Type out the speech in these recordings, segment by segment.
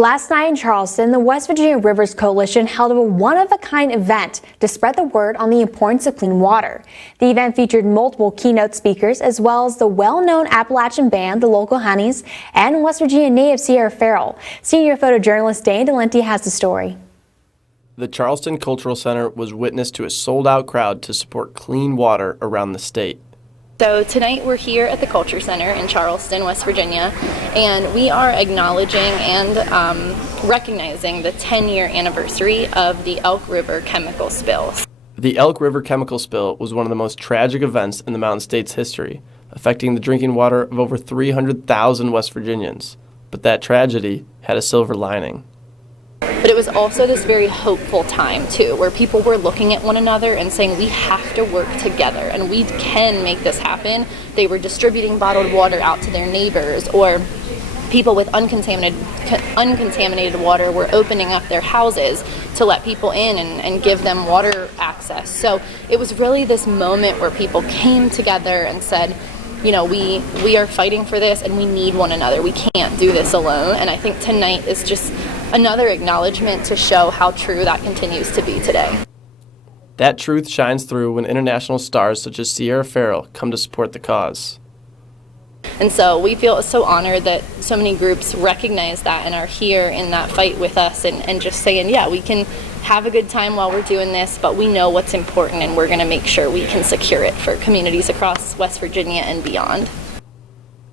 Last night in Charleston, the West Virginia Rivers Coalition held a one-of-a-kind event to spread the word on the importance of clean water. The event featured multiple keynote speakers, as well as the well-known Appalachian band, the Local Honeys, and West Virginia native Ferrell. Senior photojournalist Delanty has the story. The Charleston Cultural Center was witness to a sold-out crowd to support clean water around the state. So tonight we're here at the Culture Center in Charleston, West Virginia, and we are acknowledging and recognizing the 10-year anniversary of the Elk River chemical spill. The Elk River chemical spill was one of the most tragic events in the Mountain State's history, affecting the drinking water of over 300,000 West Virginians. But that tragedy had a silver lining. But it was also this very hopeful time, too, where people were looking at one another and saying, we have to work together and we can make this happen. They were distributing bottled water out to their neighbors, or people with uncontaminated water were opening up their houses to let people in and give them water access. So it was really this moment where people came together and said, you know, we are fighting for this and we need one another. We can't do this alone. And I think tonight is just another acknowledgement to show how true that continues to be today. That truth shines through when international stars such as Ferrell come to support the cause. And so we feel so honored that so many groups recognize that and are here in that fight with us and just saying, yeah, we can have a good time while we're doing this, but we know what's important and we're going to make sure we can secure it for communities across West Virginia and beyond.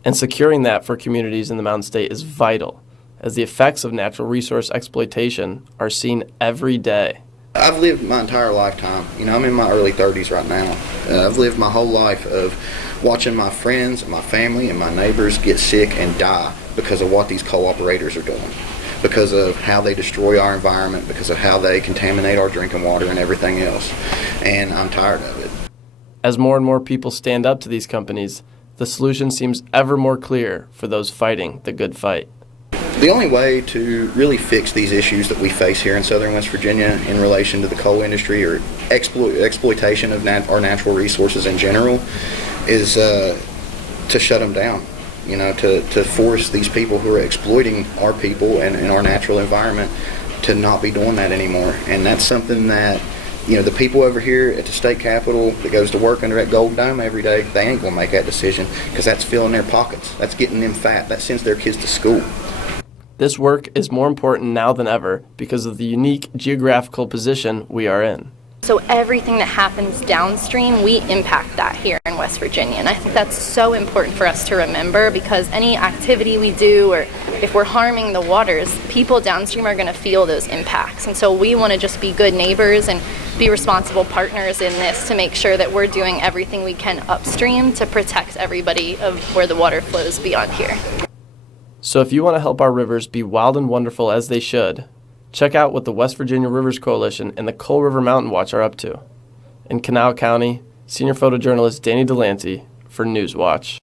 And securing that for communities in the Mountain State is vital, as the effects of natural resource exploitation are seen every day. I've lived my entire lifetime. You know, I'm in my early 30s right now. I've lived my whole life of watching my friends, my family, and my neighbors get sick and die because of what these co-operators are doing, because of how they destroy our environment, because of how they contaminate our drinking water and everything else. And I'm tired of it. As more and more people stand up to these companies, the solution seems ever more clear for those fighting the good fight. The only way to really fix these issues that we face here in southern West Virginia in relation to the coal industry or exploitation of our natural resources in general is to shut them down. You know, to force these people who are exploiting our people and our natural environment to not be doing that anymore. And that's something that, you know, the people over here at the state capitol that goes to work under that gold dome every day, they ain't going to make that decision because that's filling their pockets. That's getting them fat. That sends their kids to school. This work is more important now than ever because of the unique geographical position we are in. So everything that happens downstream, we impact that here in West Virginia. And I think that's so important for us to remember, because any activity we do, or if we're harming the waters, people downstream are going to feel those impacts. And so we want to just be good neighbors and be responsible partners in this to make sure that we're doing everything we can upstream to protect everybody of where the water flows beyond here. So if you want to help our rivers be wild and wonderful as they should, check out what the West Virginia Rivers Coalition and the Coal River Mountain Watch are up to. In Kanawha County, senior photojournalist Delanty for Newswatch.